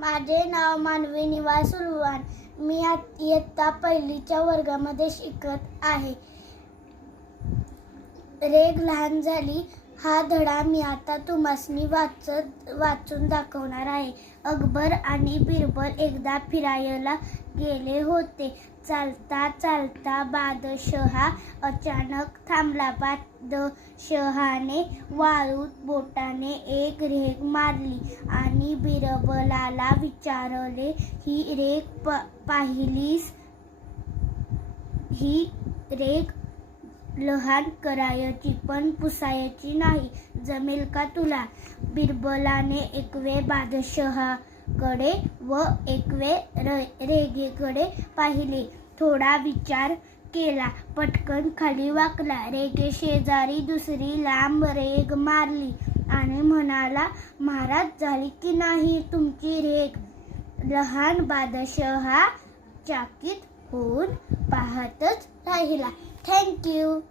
माझे नाव मानवी निवास सुलवान मी इयत्ता पहिलीच्या वर्गामध्ये शिकत आहे. रेग लहान झाली. हा धडा मी आता तुम्हासनी वाचत वाचून दाखवणार आहे. अकबर आणि बिरबल एकदा फिरायला गेले होते. चालता चालता बादशहा अचानक थांबला. बादशहाने वाळूत बोटाने एक रेग मारली आणि बिरबलाला विचारले ही रेग प पाहिलीस? ही रेग लहान करायची पण पुसायची नाही. जमेल का तुला? बिरबलाने एकवे बादशहाकडे व एकवे रेगेकडे पाहिले. थोडा विचार केला. पटकन खाली वाकला. रेगे शेजारी दुसरी लांब रेग मारली आणि म्हणाला महाराज झाली की नाही तुमची रेग? लहान बादशहा चाकित होऊन पाहतच राहिला. Thank you.